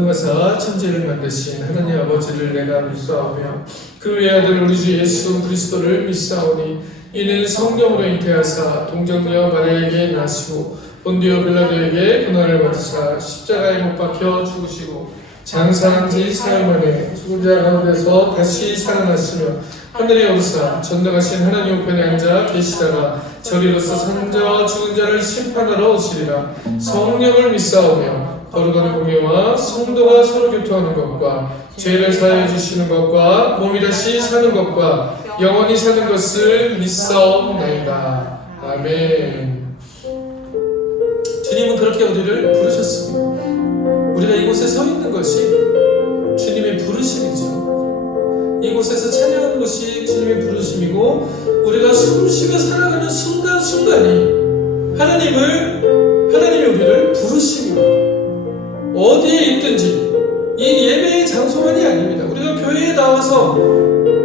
전능하사 천지를 만드신 하나님 아버지를 내가 믿사오며 그 외아들 우리 주 예수 그리스도를 믿사오니 이는 성령으로 잉태하사 동정녀 마리아에게 나시고 본디오 빌라도에게 고난을 받으사 십자가에 못 박혀 죽으시고 장사한 지 사흘 만에 죽은 자 가운데서 다시 살아나시며 하늘에 오르사 전능하신 하나님 우편에 앉아 계시다가 저리로서 산자 죽은 자를 심판하러 오시리라. 성령을 믿사오며 거룩한 공예와 성도가 서로 교통하는 것과 죄를 사하여 주시는 것과 몸이 다시 사는 것과 영원히 사는 것을 믿사옵나이다. 아멘. 주님은 그렇게 우리를 부르셨습니다. 우리가 이곳에 서 있는 것이 주님의 부르심이죠. 이곳에서 찬양하는 것이 주님의 부르심이고 우리가 숨쉬며 살아가는 순간순간이 하나님이 우리를 부르십니다. 어디에 있든지 이 예배의 장소만이 아닙니다. 우리가 교회에 나와서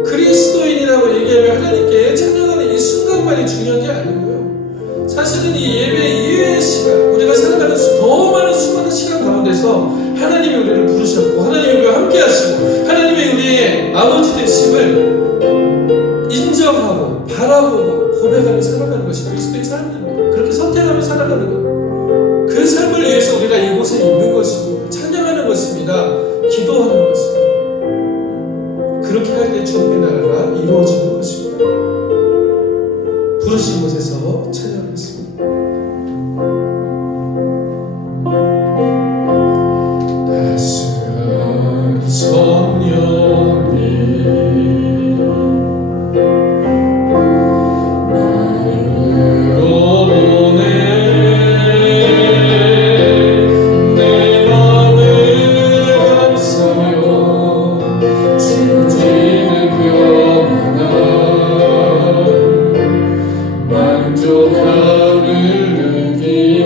그리스도인이라고 얘기하며 하나님께 찬양하는 이 순간만이 중요한 게 아니고요. 사실은 이 예배 이외의 시간, 우리가 살아가는 더 많은 수많은 시간 가운데서 하나님이 우리를 부르셨고 하나님이 우리와 함께 하시고 하나님의 우리의 아버지 되심을 인정하고 바라보고 고백하며 살아가는 것이 그리스도의 삶입니다. 그렇게 선택하며 살아가는 것, 그 삶을 위해서 우리가 이곳에 있는 것입니다. 찬양하는 것입니다. 기도하는 것입니다. 그렇게 할 때 주님의 나라가 이루어지는 것입니다. 부르신 곳에서 찬양하겠습니다. 따스한 성령이 만족함을 느끼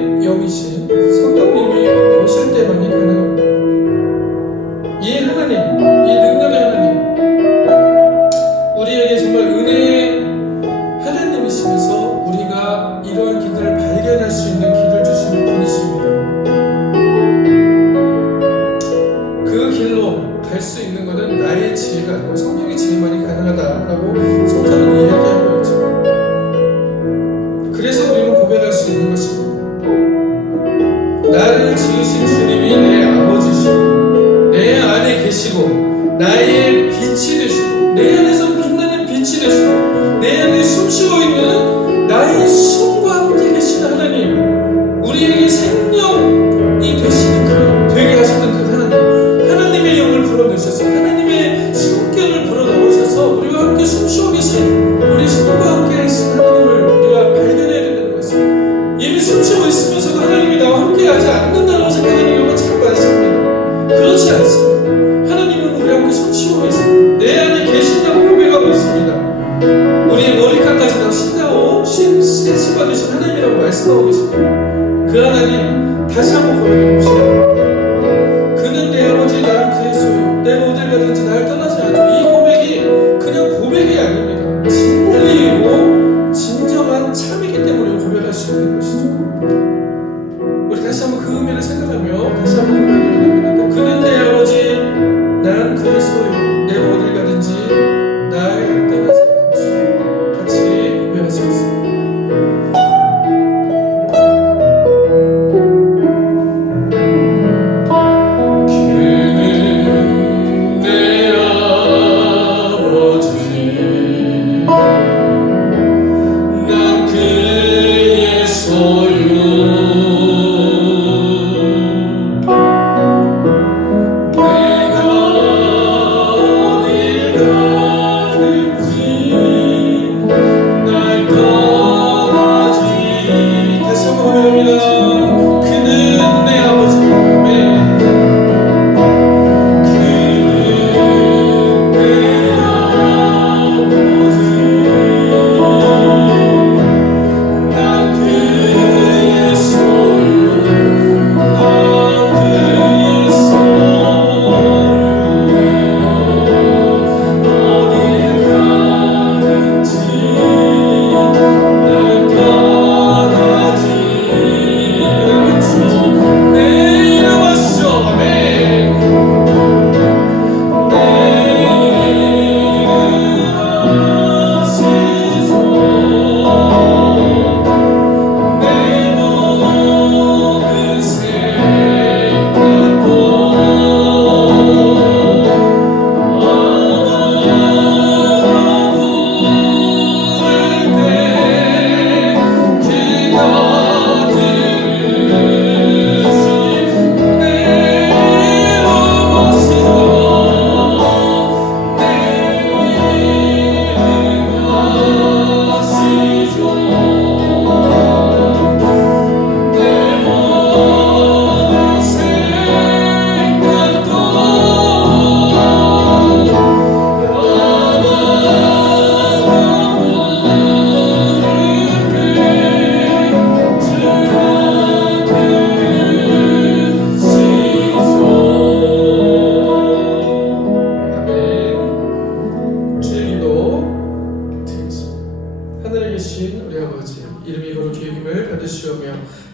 하나님의 영이신 성령님이 오실 때만이 가능합니다. 이 하나님, 이 능력의 하나님, 우리에게 정말 은혜의 하나님이시면서 우리가 이러한 길들을 발견할 수 있는 길을 주시는 분이십니다. 그 길로 갈 수 있는 것은 나의 지혜가 아니고 성령의 지혜만이 가능하다라고 성서는 이야기하고 있죠. 그래서 우리는 고백할 수 있는 것입니다. 나를 지으신 주님이 내 아버지시고 내 안에 계시고 나의 빛이 되시고 내 안에서 빛나는 빛이 되시고 내 안에 숨쉬고 있는 나의 숨과 함께 계신 하나님, 우리에게 생명이 되시는 되게 하셨던 그 하나님의 영을 불어넣으셔서 하나님의 숨결을 불어넣으셔서 우리와 함께 숨쉬고 계신 우리 숨과 함께 계신 하나님을 우리가 발견해야 된다는 것입니다. 이미 숨쉬고 있으면서도 하나님이 나와 함께 하지 않는다고 생각하는 경우가 참 많습니다. 그렇지 않습니다. 하나님은 우리와 함께 숨쉬고 계십니다. 내 안에 계신다고 고백하고 있습니다. 우리의 머리카락까지 다 신다고 신신 받으신 하나님이라고 말씀하고 계십니다. 그 하나님 다시 한번 고백해 봅시다. 그는 내 아버지, 나는 그의 소유. 내가 어딜 가든지 나를 떠나지 않죠. 이 고백이 그냥 고백이 아닙니다. 진리이고 진정한 참이기 때문에 고백할 수 있는 것이죠. 우리 다시 한번 그 의미를 생각하며 다시 한번 고백을 합니다. 그는 내 아버지, 나는 그의 소유. 내가 어딜 가든지 날 떠나지 않죠. 같이 고백하시겠습니다.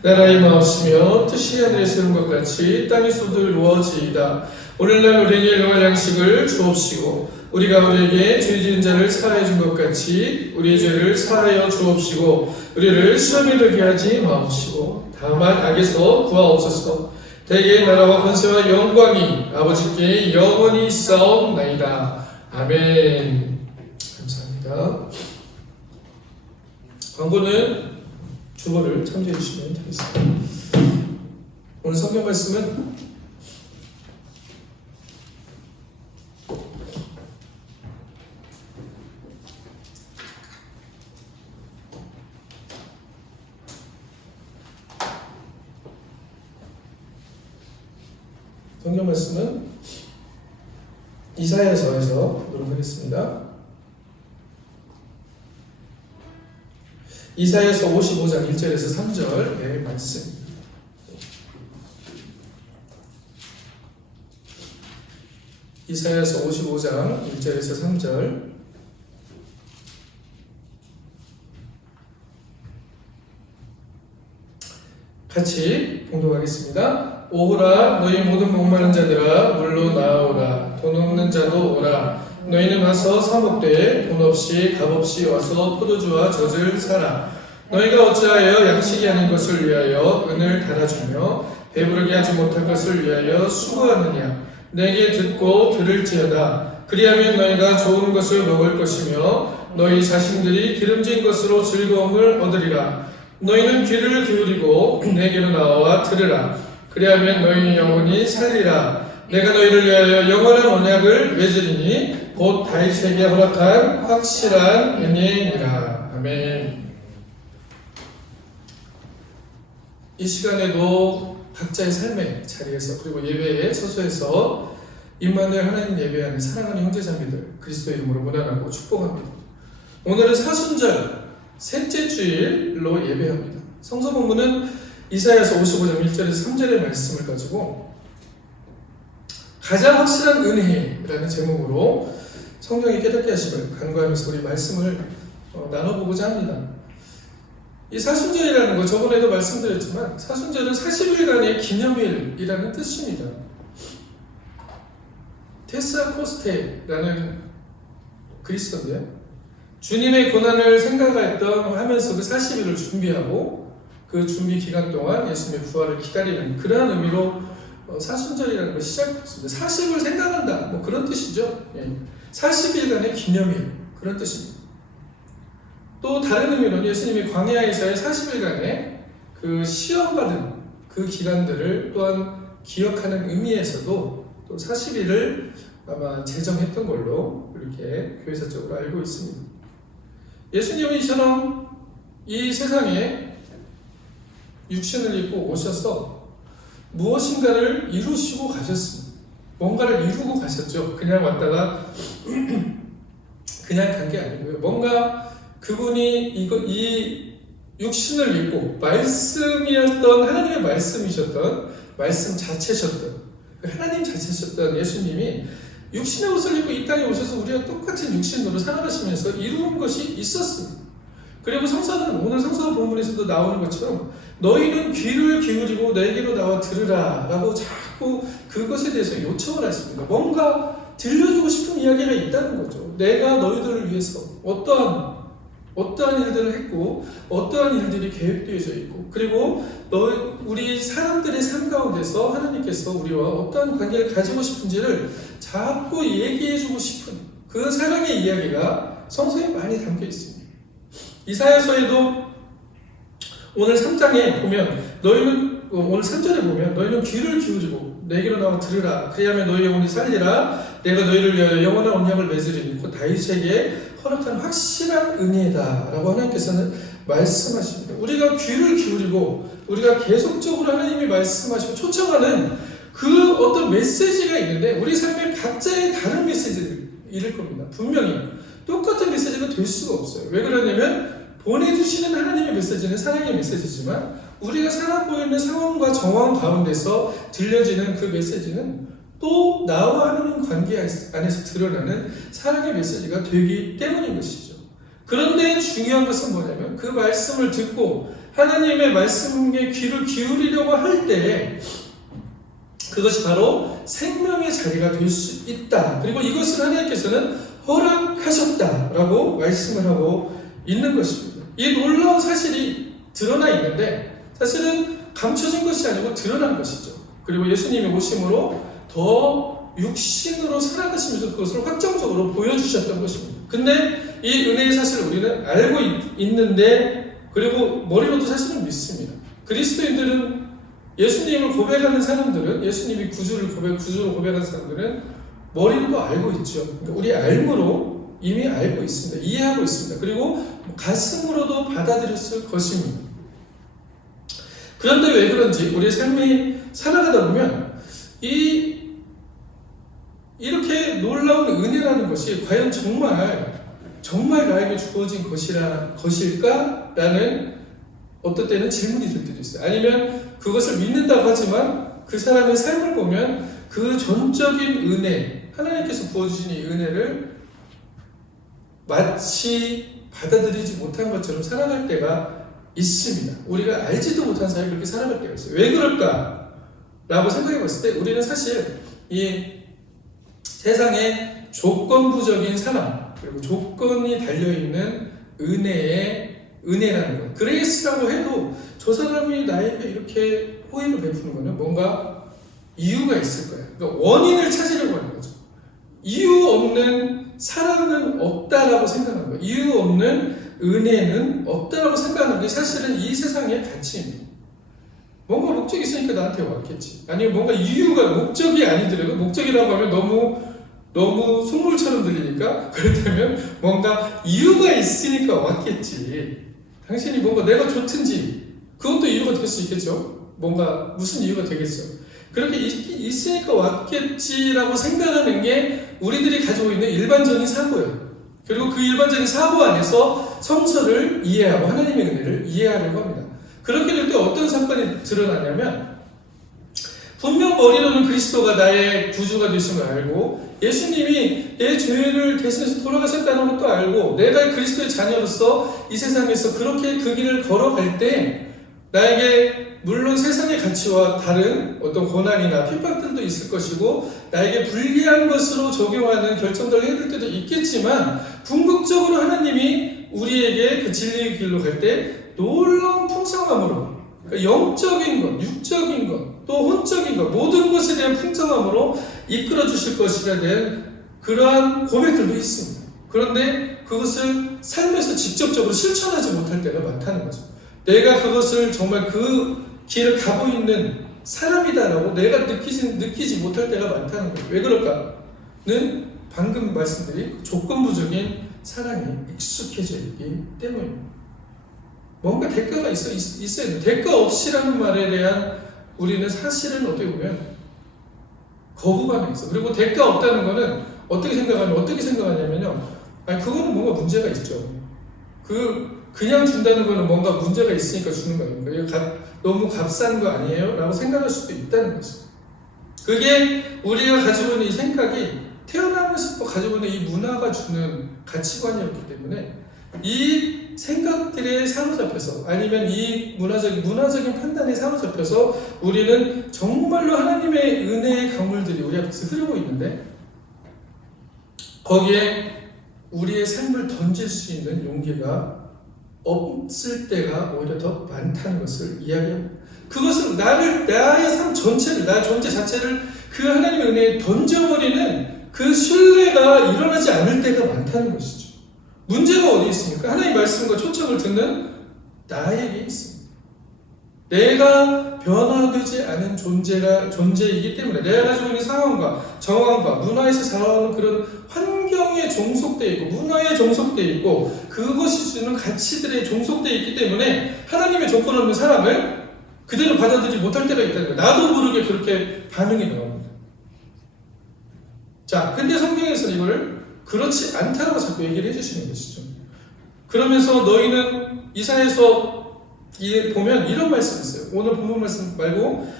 나라의 마옵시며 뜻이 하늘에서 이룬 것 같이 땅에서도 이루어지이다. 오늘날 우리에게 일용할 양식을 주옵시고 우리가 우리에게 죄 지은 자를 사하여 준 것 같이 우리의 죄를 사하여 주옵시고 우리를 시험에 들게 하지 마옵시고 다만 악에서 구하옵소서. 대개의 나라와 권세와 영광이 아버지께 영원히 있사옵나이다. 아멘. 감사합니다. 광고는 주보를 참조해 주시면 되겠습니다. 오늘 성경 말씀은 이사야서에서 보도록 하겠습니다. 이사야서 55장 1절에서 3절의 말씀. 이사야서 55장 1절에서 3절. 같이 봉독하겠습니다. 오호라 너희 모든 목마른 자들아 물로 나아오라. 돈 없는 자도 오라. 너희는 와서 사목되에 돈 없이 값 없이 와서 포도주와 젖을 사라. 너희가 어찌하여 양식이 아닌 것을 위하여 은을 달아주며 배부르게 하지 못할 것을 위하여 수고하느냐. 내게 듣고 들을지어다. 그리하면 너희가 좋은 것을 먹을 것이며 너희 자신들이 기름진 것으로 즐거움을 얻으리라. 너희는 귀를 기울이고 내게로 나와 들으라. 그리하면 너희 영혼이 살리라. 내가 너희를 위하여 영원한 언약을 맺으리니 곧 다윗에게 허락한 확실한 은혜니라. 아멘. 이 시간에도 각자의 삶의 자리에서 그리고 예배의 처소에서 임마누엘 하나님 예배하는 사랑하는 형제자매들 그리스도 이름으로 문안하고 축복합니다. 오늘은 사순절 셋째 주일로 예배합니다. 성서 본문은 이사야서 55장 1절에서 3절의 말씀을 가지고 가장 확실한 은혜라는 제목으로 성경이 깨닫게 하심을 간구하면서 우리 말씀을 나눠보고자 합니다. 이 사순절이라는 거 저번에도 말씀드렸지만 사순절은 40일간의 기념일이라는 뜻입니다. 테스아코스테라는 그리스도인데요. 주님의 고난을 생각하면서 그 40일을 준비하고 그 준비 기간 동안 예수님의 부활을 기다리는 그러한 의미로 사순절이라는 걸 시작했습니다. 40을 생각한다 뭐 그런 뜻이죠. 40일간의 기념일 그런 뜻입니다. 또 다른 의미로는 예수님이 광야에서의 40일간의 그 시험받은 그 기간들을 또한 기억하는 의미에서도 또 40일을 아마 제정했던 걸로 이렇게 교회사적으로 알고 있습니다. 예수님은 이처럼 이 세상에 육신을 입고 오셔서 무엇인가를 이루시고 가셨습니다. 뭔가를 이루고 가셨죠. 그냥 왔다가 그냥 간 게 아니고요. 뭔가 그분이 이 육신을 입고 말씀이었던 하나님의 말씀이셨던 말씀 자체셨던 하나님 자체셨던 예수님이 육신의 옷을 입고 이 땅에 오셔서 우리와 똑같은 육신으로 살아가시면서 이루은 것이 있었습니다. 그리고 성서는 오늘 성서 본문에서도 나오는 것처럼 너희는 귀를 기울이고 내게로 나와 들으라 라고 자꾸 그것에 대해서 요청을 하십니다. 뭔가 들려주고 싶은 이야기가 있다는 거죠. 내가 너희들을 위해서 어떠한 일들을 했고 어떠한 일들이 계획되어져 있고 그리고 우리 사람들의 삶 가운데서 하나님께서 우리와 어떠한 관계를 가지고 싶은지를 자꾸 얘기해주고 싶은 그 사랑의 이야기가 성서에 많이 담겨 있습니다. 이사야서에도 오늘 3장에 보면 오늘 3절에 보면 너희는 귀를 기울이고 내게로 나와 들으라. 그리하면 너희 영혼이 살리라. 내가 너희를 위하여 영원한 언약을 맺으리니 곧 다윗에게 허락한 확실한 은혜다 라고 하나님께서는 말씀하십니다. 우리가 귀를 기울이고 우리가 계속적으로 하나님이 말씀하시고 초청하는 그 어떤 메시지가 있는데 우리 삶에 각자의 다른 메시지를 잃을 겁니다. 분명히 똑같은 메시지가 될 수가 없어요. 왜 그러냐면 보내주시는 하나님의 메시지는 사랑의 메시지지만 우리가 살아가고 있는 상황과 정황 가운데서 들려지는 그 메시지는 또 나와 하나님 관계 안에서 드러나는 사랑의 메시지가 되기 때문인 것이죠. 그런데 중요한 것은 뭐냐면 그 말씀을 듣고 하나님의 말씀에 귀를 기울이려고 할 때 그것이 바로 생명의 자리가 될 수 있다. 그리고 이것을 하나님께서는 허락하셨다라고 말씀을 하고 있는 것입니다. 이 놀라운 사실이 드러나 있는데 사실은 감춰진 것이 아니고 드러난 것이죠. 그리고 예수님이 오심으로 더 육신으로 살아가시면서 그것을 확정적으로 보여주셨던 것입니다. 근데 이 은혜의 사실을 우리는 알고 있는데 그리고 머리로도 사실은 믿습니다. 그리스도인들은 예수님을 고백하는 사람들은 예수님이 구주로 고백하는 사람들은 머리로도 알고 있죠. 그러니까 우리 알므로 이미 알고 있습니다. 이해하고 있습니다. 그리고 가슴으로도 받아들였을 것입니다. 그런데 왜 그런지 우리의 삶이 살아가다 보면 이렇게 놀라운 은혜라는 것이 과연 정말 나에게 주어진 것일까? 라는 어떤 때는 질문이 들 때도 있어요. 아니면 그것을 믿는다고 하지만 그 사람의 삶을 보면 그 전적인 은혜, 하나님께서 부어주신 이 은혜를 마치 받아들이지 못한 것처럼 살아갈 때가 있습니다. 우리가 알지도 못한 사이에 그렇게 살아갈 때가 있어요. 왜 그럴까? 라고 생각해 봤을 때 우리는 사실 이 세상의 조건부적인 사랑, 그리고 조건이 달려있는 은혜라는 것. 그레이스라고 해도 저 사람이 나에게 이렇게 호의를 베푸는 거는 뭔가 이유가 있을 거예요. 그러니까 원인을 찾으려고 하는 거죠. 이유 없는 사랑은 없다라고 생각하는 거예요. 이유 없는 은혜는 없다라고 생각하는 게 사실은 이 세상의 가치입니다. 뭔가 목적이 있으니까 나한테 왔겠지. 아니면 뭔가 이유가 목적이 아니더라도 목적이라고 하면 너무 속물처럼 들리니까 그렇다면 뭔가 이유가 있으니까 왔겠지. 당신이 뭔가 내가 좋든지 그것도 이유가 될 수 있겠죠. 뭔가 무슨 이유가 되겠죠. 그렇게 있으니까 왔겠지라고 생각하는 게 우리들이 가지고 있는 일반적인 사고예요. 그리고 그 일반적인 사고 안에서 성서를 이해하고 하나님의 은혜를 이해하려고 합니다. 그렇게 될 때 어떤 사건이 드러나냐면 분명 머리로는 그리스도가 나의 구주가 되신 걸 알고 예수님이 내 죄를 대신해서 돌아가셨다는 것도 알고 내가 그리스도의 자녀로서 이 세상에서 그렇게 그 길을 걸어갈 때 나에게 물론 세상의 가치와 다른 어떤 고난이나 핍박들도 있을 것이고 나에게 불리한 것으로 적용하는 결정들을 해야 될 때도 있겠지만 궁극적으로 하나님이 우리에게 그 진리의 길로 갈 때 놀라운 풍성함으로 그러니까 영적인 것, 육적인 것, 또 혼적인 것 모든 것에 대한 풍성함으로 이끌어 주실 것이라 된 그러한 고백들도 있습니다. 그런데 그것을 삶에서 직접적으로 실천하지 못할 때가 많다는 거죠. 내가 그것을 정말 그 길을 가고 있는 사람이다라고 내가 느끼지 못할 때가 많다는 거예요. 왜 그럴까는 방금 말씀드린 조건부적인 사랑이 익숙해져 있기 때문입니다. 뭔가 대가가 있어야 돼요. 대가 없이라는 말에 대한 우리는 사실은 어떻게 보면 거부감이 있어. 그리고 대가 없다는 거는 어떻게 생각하냐면요. 아니 그거는 뭔가 문제가 있죠. 그냥 준다는 거는 뭔가 문제가 있으니까 주는 거 아닙니까? 너무 값싼 거 아니에요? 라고 생각할 수도 있다는 거죠. 그게 우리가 가지고 있는 이 생각이 태어나면서 가지고 있는 이 문화가 주는 가치관이었기 때문에 이 생각들에 사로잡혀서 아니면 이 문화적인 판단에 사로잡혀서 우리는 정말로 하나님의 은혜의 강물들이 우리 앞에서 흐르고 있는데 거기에 우리의 삶을 던질 수 있는 용기가 없을 때가 오히려 더 많다는 것을 이야기합니다. 그것은 나의 삶 전체를, 나의 존재 자체를 그 하나님의 은혜에 던져버리는 그 신뢰가 일어나지 않을 때가 많다는 것이죠. 문제가 어디 있습니까? 하나님의 말씀과 초청을 듣는 나에게 있습니다. 내가 변화되지 않은 존재이기 때문에 내가 가지고 있는 상황과 정황과 문화에서 자라오는 그런 환경에 종속되어 있고 문화에 종속되어 있고 그것이 주는 가치들에 종속되어 있기 때문에 하나님의 조건 없는 사람을 그대로 받아들이지 못할 때가 있다는 거예요. 나도 모르게 그렇게 반응이 나옵니다. 자, 근데 성경에서는 이걸 그렇지 않다라고 자꾸 얘기를 해주시는 것이죠. 그러면서 너희는 이사야에서 보면 이런 말씀이 있어요. 오늘 본문 말씀 말고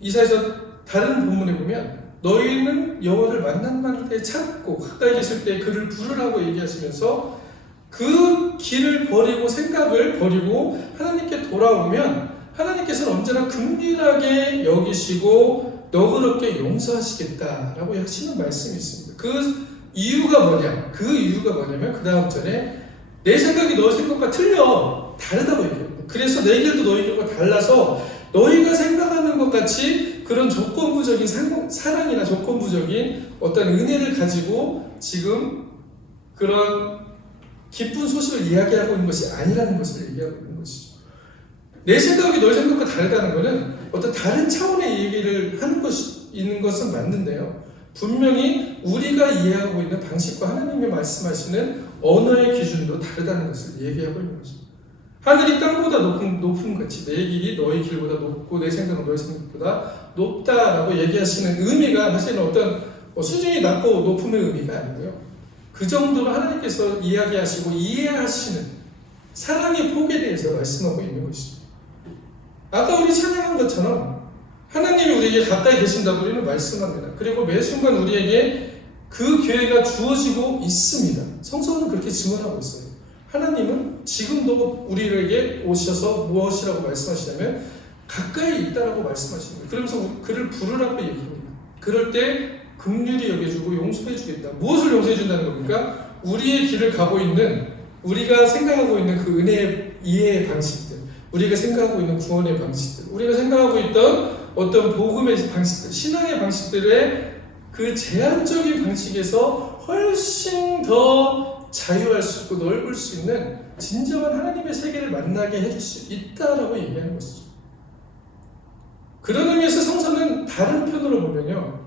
이사야에서 다른 본문에 보면 너희는 여호와를 만날 때 찾고 가까이 계실 때 그를 부르라고 얘기하시면서 그 길을 버리고 생각을 버리고 하나님께 돌아오면 하나님께서는 언제나 긍휼하게 여기시고 너그럽게 용서하시겠다라고 하시는 말씀이 있습니다. 그 이유가 뭐냐? 그 이유가 뭐냐면 그 다음 절에 내 생각이 너의 생각과 틀려 다르다고 얘기해요. 그래서 내 길도 너희 길과 달라서 너희가 생각하는 것 같이 그런 조건부적인 사랑이나 조건부적인 어떤 은혜를 가지고 지금 그런 기쁜 소식을 이야기하고 있는 것이 아니라는 것을 얘기하고 있는 것이죠. 내 생각이 너희 생각과 다르다는 것은 어떤 다른 차원의 얘기를 하는 있는 것은 맞는데요. 분명히 우리가 이해하고 있는 방식과 하나님이 말씀하시는 언어의 기준도 다르다는 것을 얘기하고 있는 것입니다. 하늘이 땅보다 높은 같이 내 길이 너희 길보다 높고 내 생각은 너희 생각보다 높다라고 얘기하시는 의미가 사실은 어떤 수준이 낮고 높음의 의미가 아니고요. 그 정도로 하나님께서 이야기하시고 이해하시는 사랑의 폭에 대해서 말씀하고 있는 것이죠. 아까 우리 찬양한 것처럼 하나님이 우리에게 가까이 계신다고 우리는 말씀합니다. 그리고 매 순간 우리에게 그 기회가 주어지고 있습니다. 성서는 그렇게 증언하고 있어요. 하나님은 지금도 우리에게 오셔서 무엇이라고 말씀하시냐면 가까이 있다라고 말씀하시는 거예요. 그러면서 그를 부르라고 얘기합니다. 그럴 때 긍휼히 여겨주고 용서해 주겠다. 무엇을 용서해 준다는 겁니까? 우리의 길을 가고 있는, 우리가 생각하고 있는 그 은혜의 이해의 방식들, 우리가 생각하고 있는 구원의 방식들, 우리가 생각하고 있던 어떤 복음의 방식들, 신앙의 방식들의 그 제한적인 방식에서 훨씬 더 자유할 수 있고 넓을 수 있는 진정한 하나님의 세계를 만나게 해줄 수 있다라고 얘기하는 것이죠. 그런 의미에서 성서는 다른 편으로 보면요,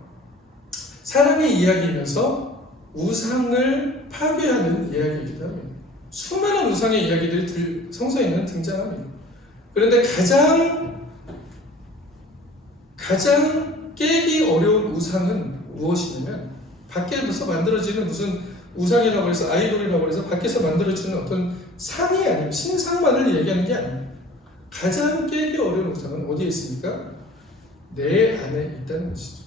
사랑의 이야기이면서 우상을 파괴하는 이야기이기도 합니다. 수많은 우상의 이야기들이 성서에는 등장합니다. 그런데 가장 깨기 어려운 우상은 무엇이냐면, 밖에서 만들어지는 무슨 우상이라고 해서, 아이돌이라고 해서 밖에서 만들어지는 어떤 상이 아니고 신상만을 얘기하는 게 아닙니다. 가장 깨기 어려운 우상은 어디에 있습니까? 내 안에 있다는 것이죠.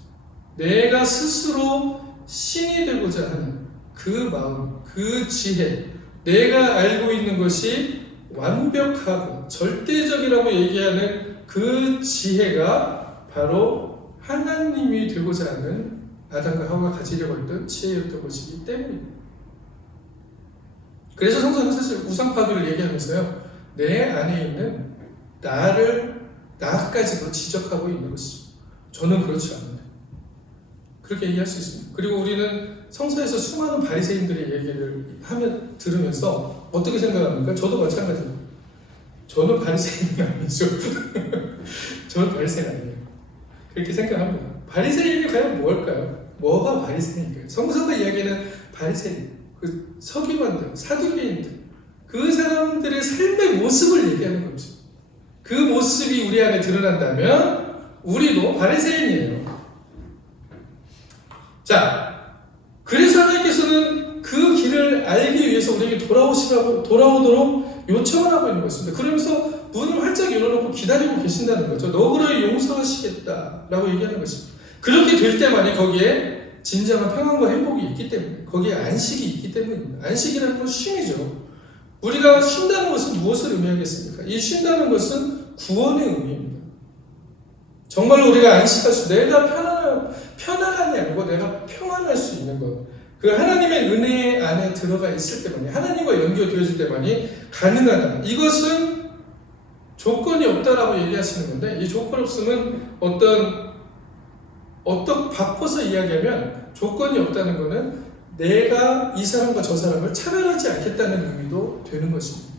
내가 스스로 신이 되고자 하는 그 마음, 그 지혜, 내가 알고 있는 것이 완벽하고 절대적이라고 얘기하는 그 지혜가 바로 하나님이 되고자 하는 아담과 하와가 가지려고 했던 지혜였던 것이기 때문입니다. 그래서 성서는 사실 우상 파괴를 얘기하면서요, 내 안에 있는 나까지도 지적하고 있는 것이죠. 저는 그렇지 않은데. 그렇게 얘기할 수 있습니다. 그리고 우리는 성서에서 수많은 바리새인들의 얘기를 들으면서 어떻게 생각합니까? 저도 마찬가지예요. 저는 바리새인은 아니죠. 저는 바리새인 아니에요. 그렇게 생각합니다. 바리새인이 과연 뭘까요? 뭐가 바리새인일까요? 성서가 이야기하는 바리새인, 그 서기관들, 사두개인들, 그 사람들의 삶의 모습을 얘기하는 거죠. 그 모습이 우리 안에 드러난다면 우리도 바리새인이에요. 자, 그래서 하나님께서는 그 길을 알기 위해서 우리에게 돌아오도록 요청을 하고 있는 것입니다. 그러면서 문을 활짝 열어놓고 기다리고 계신다는 거죠. 너그러이 용서하시겠다라고 얘기하는 것입니다. 그렇게 될 때만이 거기에 진정한 평안과 행복이 있기 때문에, 거기에 안식이 있기 때문입니다. 안식이라는 건 쉼이죠. 우리가 쉰다는 것은 무엇을 의미하겠습니까? 이 쉰다는 것은 구원의 의미입니다. 정말로 우리가 안식할 수, 내가 편안함이 아니고 내가 평안할 수 있는 것, 그 하나님의 은혜 안에 들어가 있을 때만이, 하나님과 연결되어질 때만이 가능하다. 이것은 조건이 없다라고 얘기하시는 건데, 이 조건 없음은 바꿔서 이야기하면, 조건이 없다는 것은 내가 이 사람과 저 사람을 차별하지 않겠다는 의미도 되는 것입니다.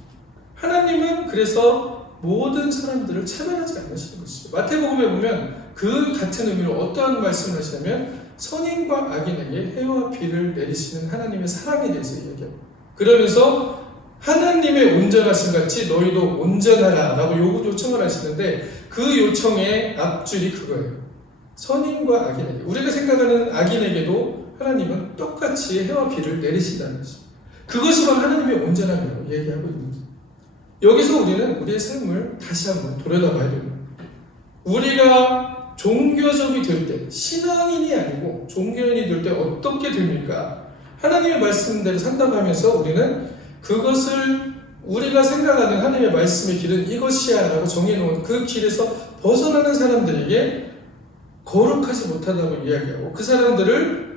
하나님은 그래서 모든 사람들을 차별하지 않으시는 것이죠. 마태복음에 보면 그 같은 의미로 어떠한 말씀을 하시냐면, 선인과 악인에게 해와 비를 내리시는 하나님의 사랑에 대해서 이야기합니다. 그러면서 하나님의 온전하심 같이 너희도 온전하라 라고 요청을 하시는데, 그 요청의 앞줄이 그거예요. 선인과 악인에게, 우리가 생각하는 악인에게도 하나님은 똑같이 해와 비를 내리신다는 것이죠. 그것이 바로 하나님의 온전함이라고 얘기하고 있는 거죠. 여기서 우리는 우리의 삶을 다시 한번 돌아봐야 됩니다. 우리가 종교적이 될 때, 신앙인이 아니고 종교인이 될 때 어떻게 됩니까? 하나님의 말씀대로 산다고 우리는 그것을 우리가 생각하는 하나님의 말씀의 길은 이것이야 라고 정해놓은 그 길에서 벗어나는 사람들에게 거룩하지 못하다고 이야기하고, 그 사람들을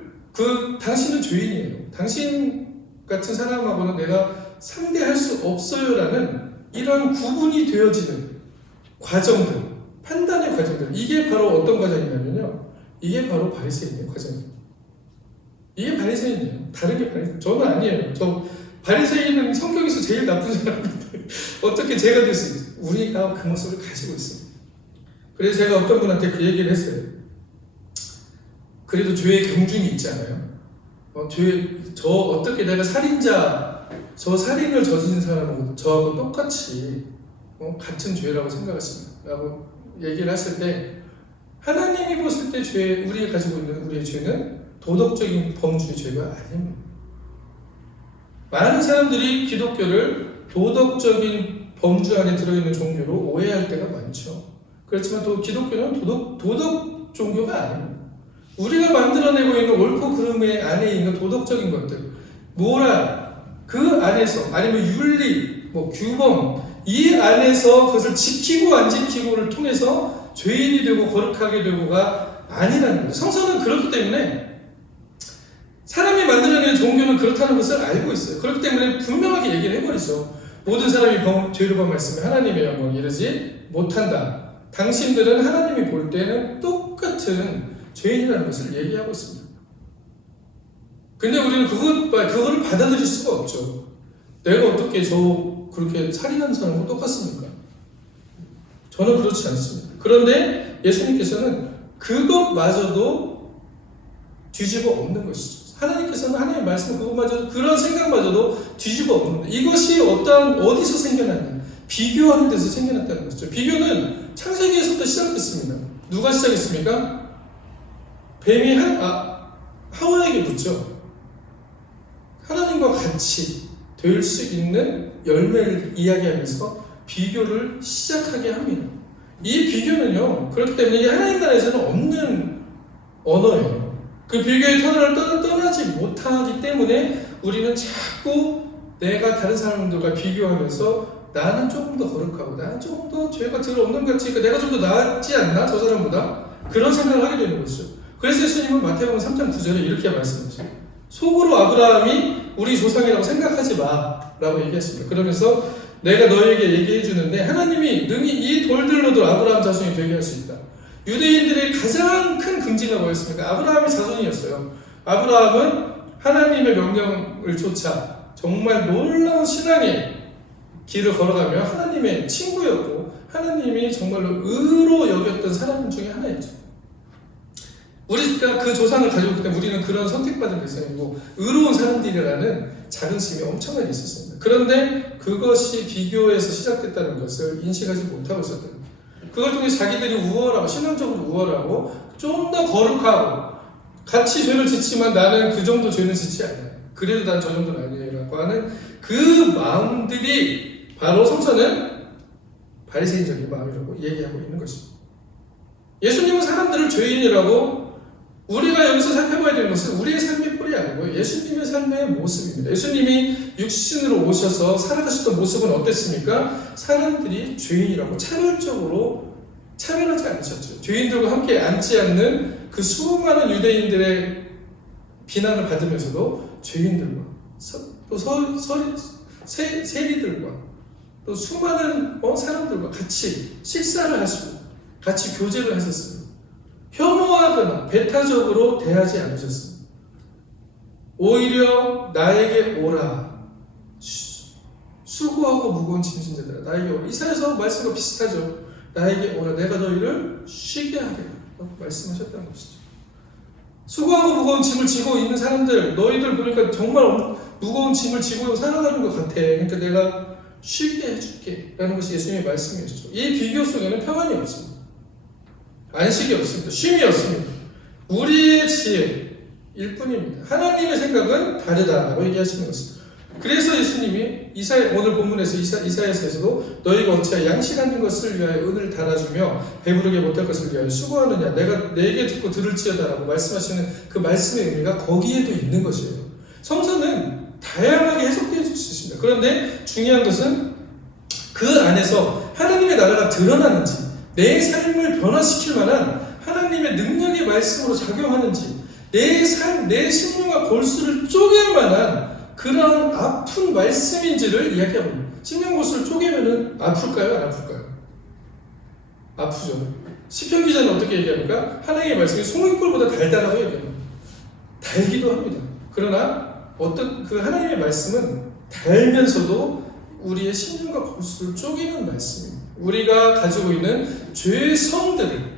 당신은 죄인이에요, 당신 같은 사람하고는 내가 상대할 수 없어요 라는 이런 구분이 되어지는 과정들, 판단의 과정들, 이게 바로 어떤 과정이냐면요, 이게 바로 바리새인의 과정입니다. 이게 바리새인이에요. 다른 게 바리새인. 저는 아니에요. 바리새인은 성경에서 제일 나쁜 사람인데 어떻게 제가 될 수 있어요? 우리가 그 모습을 가지고 있습니다. 그래서 제가 어떤 분한테 그 얘기를 했어요. 그래도 죄의 경중이 있잖아요. 어떻게 내가 저 살인을 저지른 사람은 저하고 똑같이 같은 죄라고 생각하십니까? 라고 얘기를 했을 때, 하나님이 보실 때 우리가 가지고 있는 우리의 죄는 도덕적인 범주의 죄가 아닙니다. 많은 사람들이 기독교를 도덕적인 범주 안에 들어있는 종교로 오해할 때가 많죠. 그렇지만 또 기독교는 도덕 종교가 아니에요. 우리가 만들어내고 있는 옳고 그름의 안에 있는 도덕적인 것들, 모랄, 그 안에서 아니면 윤리, 규범, 이 안에서 그것을 지키고 안 지키고를 통해서 죄인이 되고 거룩하게 되고가 아니라는 거예요. 성서는 그렇기 때문에 사람이 만들어내는 종교는 그렇다는 것을 알고 있어요. 그렇기 때문에 분명하게 얘기를 해버리죠. 모든 사람이 죄를 범했으면 하나님의 영광 이르지 못한다. 당신들은 하나님이 볼 때는 똑같은 죄인이라는 것을 얘기하고 있습니다. 근데 우리는 그거를 받아들일 수가 없죠. 내가 어떻게 그렇게 살인한 사람과 똑같습니까? 저는 그렇지 않습니다. 그런데 예수님께서는 그것마저도 뒤집어 엎는 것이죠. 하나님께서는 하나님의 말씀 그것마저도 그런 생각마저도 뒤집어 엎는 거예요. 이것이 어디서 생겨났냐? 비교하는 데서 생겨났다는 것이죠. 비교는 창세기에서부터 시작됐습니다. 누가 시작했습니까? 뱀이 하와에게 묻죠. 하나님과 같이 될 수 있는 열매를 이야기하면서 비교를 시작하게 합니다. 이 비교는요, 그렇기 때문에 하나님 나라에서는 없는 언어예요. 그 비교의 터널을 떠나지 못하기 때문에 우리는 자꾸 내가 다른 사람들과 비교하면서 나는 조금 더 거룩하고 나는 조금 더 죄가 덜 없는 것 같으니까 내가 좀 더 낫지 않나? 저 사람보다? 그런 생각을 하게 되는 것이죠. 그래서 예수님은 마태복음 3장 9절에 이렇게 말씀하시죠. 속으로 아브라함이 우리 조상이라고 생각하지 마 라고 얘기했습니다. 그러면서 내가 너에게 얘기해 주는데 하나님이 능히 이 돌들로도 아브라함 자손이 되게 할 수 있다. 유대인들의 가장 큰 금지가 뭐였습니까? 아브라함의 자손이었어요. 아브라함은 하나님의 명령을 쫓아 정말 놀라운 신앙의 길을 걸어가며 하나님의 친구였고 하나님이 정말로 의로 여겼던 사람 중에 하나였죠. 우리가 그 조상을 가지고 있기 때문에 우리는 그런 선택받은 백성이고 의로운 사람들이라는 자긍심이 엄청나게 있었습니다. 그런데 그것이 비교에서 시작됐다는 것을 인식하지 못하고 있었던 거예요. 그걸 통해 자기들이 우월하고 신앙적으로 우월하고 좀 더 거룩하고 같이 죄를 짓지만 나는 그 정도 죄는 짓지 않아요. 그래도 난 저 정도는 아니에요 라고 하는 그 마음들이 바로 성서는 바리새인적인 마음이라고 얘기하고 있는 것입니다. 예수님은 사람들을 죄인이라고 우리가 여기서 살펴봐야 되는 것은 우리의 삶의 꼴이 아니고 예수님의 삶의 모습입니다. 예수님이 육신으로 오셔서 살아가셨던 모습은 어땠습니까? 사람들이 죄인이라고 차별적으로 차별하지 않으셨죠. 죄인들과 함께 앉지 않는 그 수많은 유대인들의 비난을 받으면서도 죄인들과 또 세리들과 또 수많은 사람들과 같이 식사를 하시고 같이 교제를 하셨습니다. 혐오하거나 배타적으로 대하지 않으셨습니다. 오히려 나에게 오라. 수고하고 무거운 짐진 자들아 나에게 오라. 이사야서 말씀과 비슷하죠. 나에게 오라. 내가 너희를 쉬게 하리라. 말씀하셨다는 것이죠. 수고하고 무거운 짐을 지고 있는 사람들, 너희들 보니까 정말 무거운 짐을 지고 살아가는 것 같아. 그러니까 내가 쉬게 해줄게 라는 것이 예수님의 말씀이었죠. 이 비교 속에는 평안이 없습니다. 안식이 없습니다. 쉼이 없습니다. 우리의 지혜일 뿐입니다. 하나님의 생각은 다르다라고 얘기하시는 것입니다. 그래서 예수님이 오늘 본문에서 이사야서에서도 너희가 어찌하여 양식하는 것을 위하여 은을 달아주며 배부르게 못할 것을 위하여 수고하느냐 내가 내게 듣고 들을지어다라고 말씀하시는 그 말씀의 의미가 거기에도 있는 것이에요. 성서는 다양하게 해석되어 줄 수 있습니다. 그런데 중요한 것은 그 안에서 하나님의 나라가 드러나는지 내 삶을 변화시킬 만한 하나님의 능력의 말씀으로 작용하는지 내 삶, 내 심령과 골수를 쪼갤 만한 그런 아픈 말씀인지를 이야기합니다. 심령골수를 쪼개면은 아플까요? 안 아플까요? 아프죠. 시편 기자는 어떻게 얘기합니까? 하나님의 말씀이 송이꿀보다 달달하고 얘기합니다. 달기도 합니다. 그러나 그 하나님의 말씀은 달면서도 우리의 심령과 골수를 쪼개는 말씀입니다. 우리가 가지고 있는 죄성들을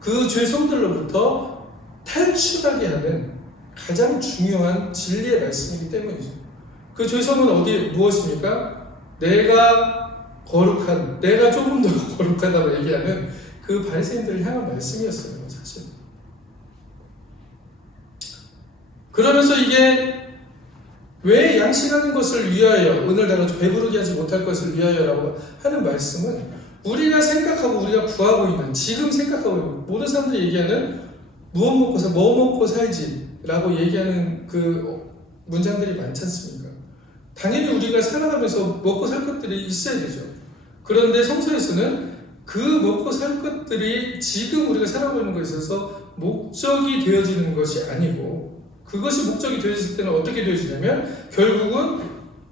그 죄성들로부터 탈출하게 하는 가장 중요한 진리의 말씀이기 때문이죠. 그 죄성은 무엇입니까? 내가 거룩한, 내가 조금 더 거룩하다고 얘기하는 그 바리새인들을 향한 말씀이었어요, 사실. 그러면서 이게 왜 양식하는 것을 위하여 은을 달아줘 배부르게 하지 못할 것을 위하여라고 하는 말씀은 우리가 생각하고 우리가 구하고 있는 지금 생각하고 있는 모든 사람들이 얘기하는 뭐 먹고 살지라고 얘기하는 그 문장들이 많지 않습니까? 당연히 우리가 살아가면서 먹고 살 것들이 있어야 되죠. 그런데 성서에서는 그 먹고 살 것들이 지금 우리가 살아가고 있는 것에 있어서 목적이 되어지는 것이 아니고 그것이 목적이 되어질 때는 어떻게 되어지냐면 결국은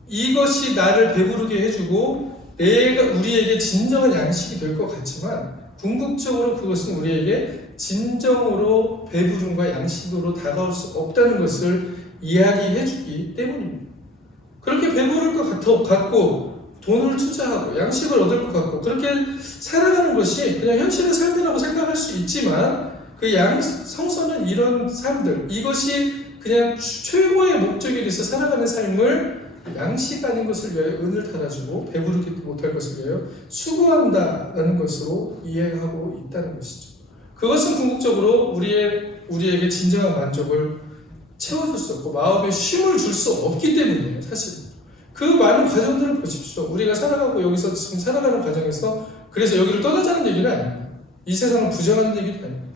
이것이 나를 배부르게 해주고 내가 우리에게 진정한 양식이 될 것 같지만 궁극적으로 그것은 우리에게 진정으로 배부름과 양식으로 다가올 수 없다는 것을 이야기해주기 때문입니다. 그렇게 배부를 것 같고 돈을 투자하고 양식을 얻을 것 같고 그렇게 살아가는 것이 그냥 현실의 삶이라고 생각할 수 있지만 그 성서는 이런 삶들 이것이 그냥 최고의 목적에 대해서 살아가는 삶을 양식하는 것을 위하여 은을 달아주고 배부르게 못할 것을 위하여 수고한다라는 것으로 이해하고 있다는 것이죠. 그것은 궁극적으로 우리에게 진정한 만족을 채워줄 수 없고 마음에 쉼을 줄 수 없기 때문이에요. 사실 그 많은 과정들을 보십시오. 우리가 살아가고 여기서 지금 살아가는 과정에서 그래서 여기를 떠나자는 얘기는 아닙니다. 이 세상을 부정하는 얘기는 아닙니다.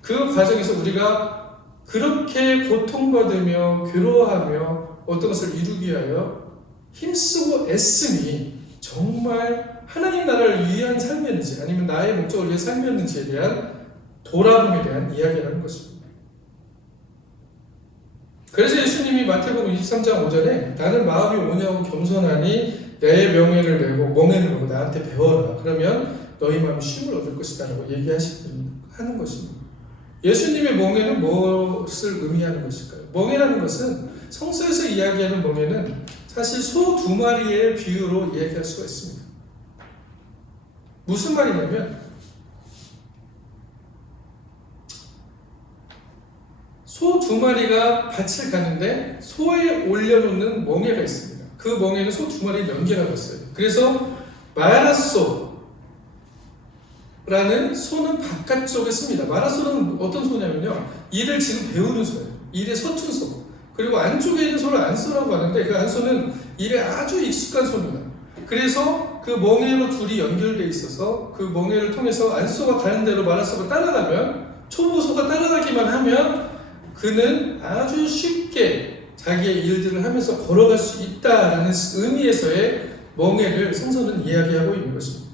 그 과정에서 우리가 그렇게 고통받으며 괴로워하며 어떤 것을 이루기 위하여 힘쓰고 애씀이 정말 하나님 나라를 위한 삶이었는지 아니면 나의 목적을 위해 삶이었는지에 대한 돌아봄에 대한 이야기라는 것입니다. 그래서 예수님이 마태복음 23장 5절에 나는 마음이 온유하고 겸손하니 내 멍에를 메고 나한테 배워라. 그러면 너희 마음이 쉼을 얻을 것이다 라고 하는 것입니다. 예수님의 멍에는 무엇을 의미하는 것일까요? 멍에라는 것은 성서에서 이야기하는 멍에는 사실 소 두 마리의 비유로 이야기할 수가 있습니다. 무슨 말이냐면 소 두 마리가 밭을 가는데 소에 올려놓는 멍에가 있습니다. 그 멍에는 소 두 마리를 연결하고 있어요. 그래서 마라소라는 소는 바깥쪽에 씁니다. 마라소는 어떤 소냐면요. 일을 지금 배우는 소예요. 일에 서툰 소. 그리고 안쪽에 있는 소를 안소라고 하는데 그 안소는 일에 아주 익숙한 소입니다. 그래서 그 멍에로 둘이 연결되어 있어서 그 멍에를 통해서 안소가 가는 대로 마라소가 따라가면 초보소가 따라가기만 하면 그는 아주 쉽게 자기의 일들을 하면서 걸어갈 수 있다라는 의미에서의 멍에를 성서는 이야기하고 있는 것입니다.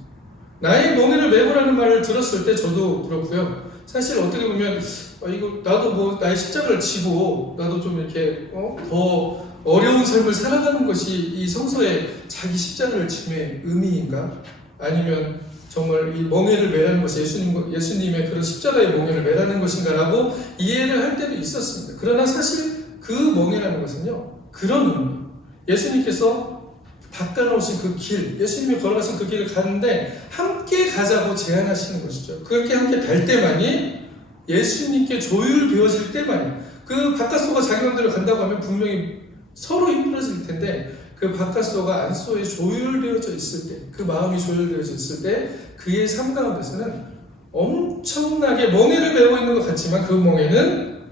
나의 멍에를 메고라는 말을 들었을 때 저도 그렇고요. 사실 어떻게 보면 이거 나도 뭐 나의 십자가를 지고 나도 좀 이렇게 더 어려운 삶을 살아가는 것이 이 성서의 자기 십자가를 짐의 의미인가? 아니면 정말 이 멍에를 매라는 것이 예수님의 그런 십자가의 멍에를 매라는 것인가라고 이해를 할 때도 있었습니다. 그러나 사실 그 멍에라는 것은요, 그런 의미. 예수님께서 닦아놓으신 그 길, 예수님이 걸어가신 그 길을 가는데 함께 가자고 제안하시는 것이죠. 그렇게 함께 갈 때만이 예수님께 조율되어질 때만이 그 바깥소가 자기 맘대로 간다고 하면 분명히 서로 힘들어질 텐데 그 바깥소가 안소에 조율되어져 있을 때, 그 마음이 조율되어져 있을 때 그의 삶 가운데서는 엄청나게 멍에를 메고 있는 것 같지만 그 멍에는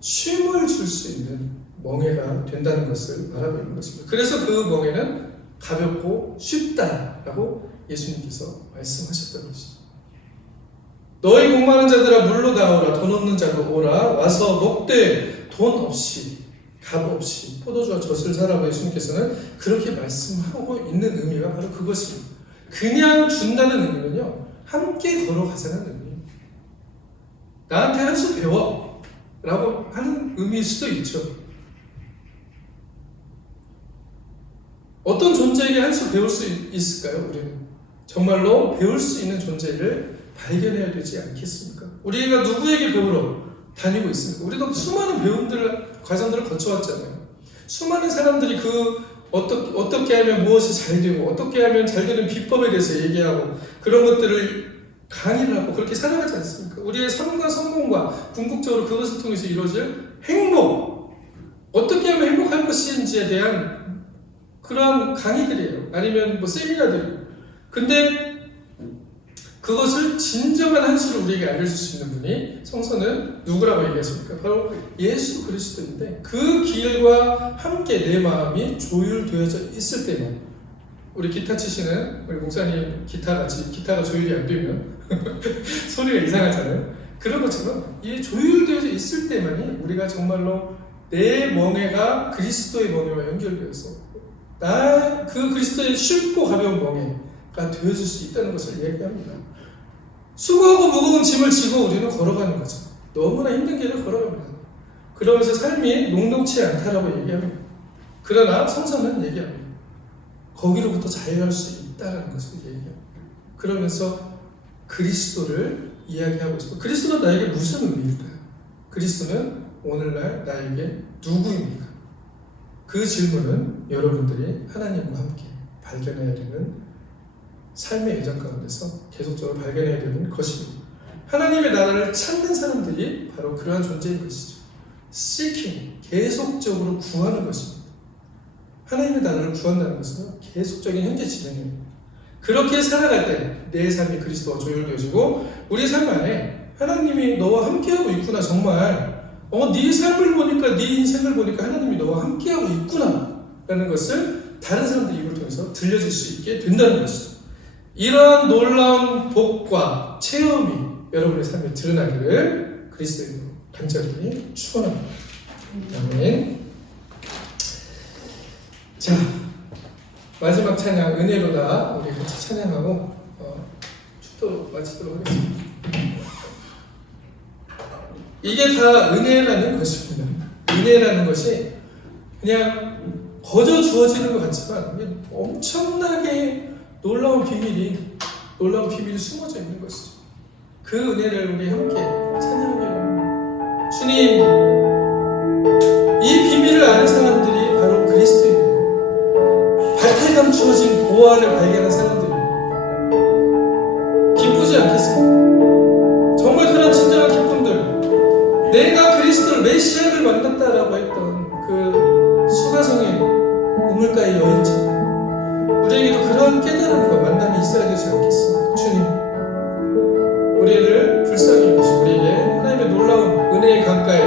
쉼을 줄 수 있는 멍에가 된다는 것을 말하고 있는 것입니다. 그래서 그 멍에는 가볍고 쉽다라고 예수님께서 말씀하셨던 것이죠. 너희 목마른 자들아 물로 나오라. 돈 없는 자도 오라. 와서 먹되 돈 없이 값 없이 포도주와 젖을 사라고 예수님께서는 그렇게 말씀하고 있는 의미가 바로 그것입니다. 그냥 준다는 의미는요, 함께 걸어가자는 의미입니다. 나한테 한 수 배워 라고 하는 의미일 수도 있죠. 어떤 존재에게 한 수 배울 수 있을까요? 우리는 정말로 배울 수 있는 존재를 발견해야 되지 않겠습니까? 우리가 누구에게 배우러 다니고 있습니까? 우리도 수많은 과정들을 거쳐왔잖아요. 수많은 사람들이 어떻게 하면 무엇이 잘 되고 어떻게 하면 잘 되는 비법에 대해서 얘기하고 그런 것들을 강의를 하고 그렇게 살아가지 않습니까? 우리의 삶과 성공과 궁극적으로 그것을 통해서 이루어질 행복, 어떻게 하면 행복할 것인지에 대한 그런 강의들이에요. 아니면 세미나들이에요. 근데 그것을 진정한 한수를 우리에게 알려줄 수 있는 분이 성서는 누구라고 얘기했습니까? 바로 예수 그리스도인데 그 길과 함께 내 마음이 조율되어져 있을 때만 우리 기타 치시는 우리 목사님 기타가 조율이 안 되면 소리가 이상하잖아요. 그런 것처럼 이 조율되어져 있을 때만이 우리가 정말로 내 멍에가 그리스도의 멍에와 연결되어서 그 그리스도의 쉽고 가벼운 멍에가 되어질 수 있다는 것을 얘기합니다. 수고하고 무거운 짐을 지고 우리는 걸어가는 거죠. 너무나 힘든 길을 걸어갑니다. 그러면서 삶이 녹록치 않다라고 얘기합니다. 그러나 성서는 얘기합니다. 거기로부터 자유할 수 있다는 것을 얘기합니다. 그러면서 그리스도를 이야기하고 있습니다. 그리스도는 나에게 무슨 의미일까요? 그리스도는 오늘날 나에게 누구입니까? 그 질문은 여러분들이 하나님과 함께 발견해야 되는 삶의 여정 가운데서 계속적으로 발견해야 되는 것입니다. 하나님의 나라를 찾는 사람들이 바로 그러한 존재인 것이죠. seeking, 계속적으로 구하는 것입니다. 하나님의 나라를 구한다는 것은 계속적인 현재 진행입니다. 그렇게 살아갈 때 내 삶이 그리스도와 조율되어지고 우리 삶 안에 하나님이 너와 함께하고 있구나. 정말 네 삶을 보니까 네 인생을 보니까 하나님이 너와 함께하고 있구나 라는 것을 다른 사람들의 입을 통해서 들려줄 수 있게 된다는 것이죠. 이러한 놀라운 복과 체험이 여러분의 삶에 드러나기를 그리스도인으로 간절히 축원합니다. 아멘. 자, 마지막 찬양 은혜로다 우리 같이 찬양하고 축도 마치도록 하겠습니다. 이게 다 은혜라는 것입니다. 은혜라는 것이 그냥 거저 주어지는 것 같지만 엄청나게 놀라운 비밀이 숨어져 있는 것이죠. 그 은혜를 우리 함께 찬양하기로 합니다. 주님, 이 비밀을 아는 사람들이 바로 그리스도인이에요. 발탈감 주어진 보화를 발견한 사람들입니다. 기쁘지 않겠습니까? 정말 그런 진정한 기쁨들, 내가 그리스도를 메시아를 만났다라고 했던 그 수가성의 우물가의 여인처럼 우리에게도 그런 깨달음과 만남이 있어야 되지 않겠습니까? 주님, 우리를 불쌍히 여기시고 우리에게 하나님의 놀라운 은혜의 강가에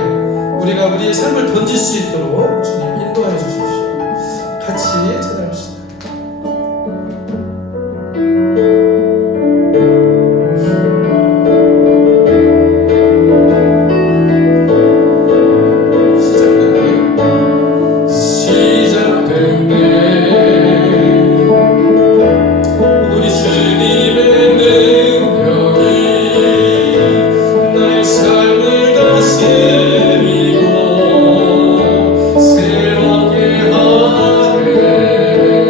우리가 우리의 삶을 던질 수 있도록 주님 인도하여 주십시오. 같이 찬양합시다. 새롭게 하네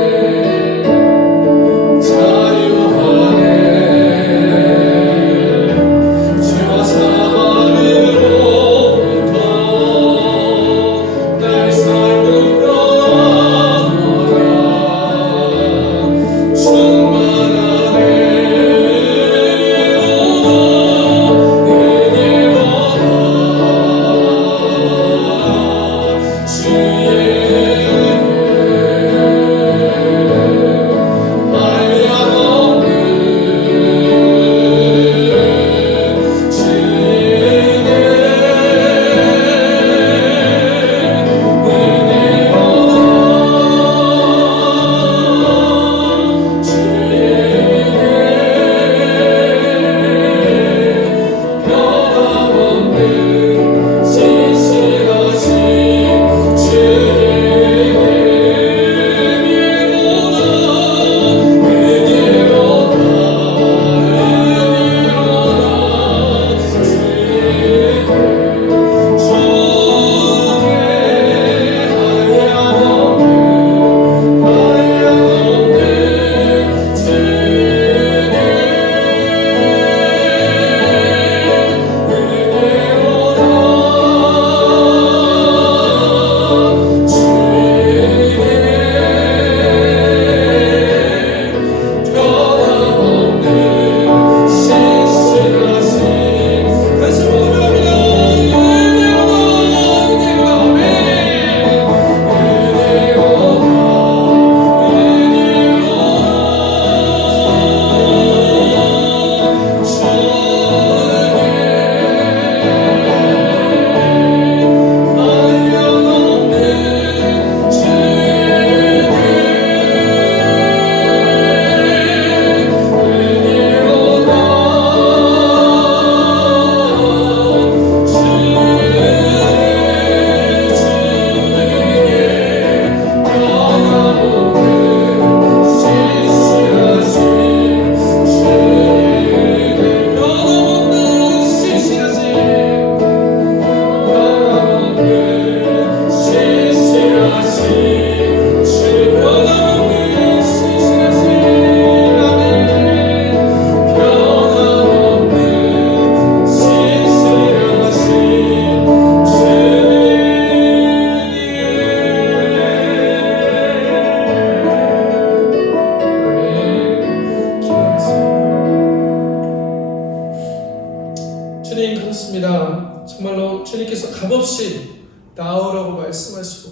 주님 그렇습니다. 정말로 주님께서 값없이 나오라고 말씀하시고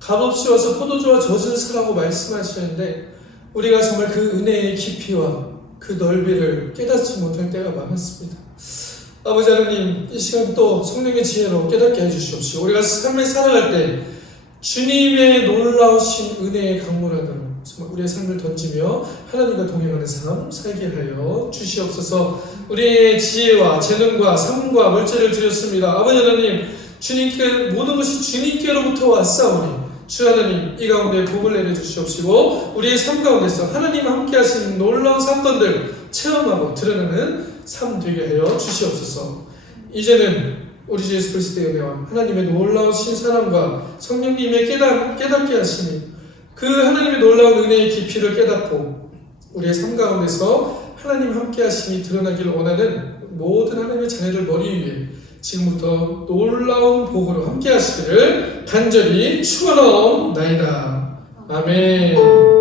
값없이 와서 포도주와 젖을 사라고 말씀하시는데 우리가 정말 그 은혜의 깊이와 그 넓이를 깨닫지 못할 때가 많았습니다. 아버지 하나님, 이 시간 또 성령의 지혜로 깨닫게 해주시옵시고 우리가 삶을 살아갈 때 주님의 놀라우신 은혜의 강물하도록 정말 우리의 삶을 던지며 하나님과 동행하는 삶 살게 하여 주시옵소서. 우리의 지혜와 재능과 삶과 물질을 드렸습니다. 아버지 하나님, 주님께 모든 것이 주님께로부터 왔사오니 주 하나님 이 가운데 복을 내려주시옵시고 우리의 삶 가운데서 하나님과 함께 하신 놀라운 사건들 체험하고 드러내는 삶 되게 하여 주시옵소서. 이제는 우리 주 예수 그리스도의 은혜와 하나님의 놀라우신 사랑과 성령님의 깨닫게 하시니 그 하나님의 놀라운 은혜의 깊이를 깨닫고 우리의 삶 가운데서 하나님 함께 하심이 드러나기를 원하는 모든 하나님의 자녀들 머리 위에 지금부터 놀라운 복으로 함께 하시기를 간절히 축원하옵나이다. 아멘.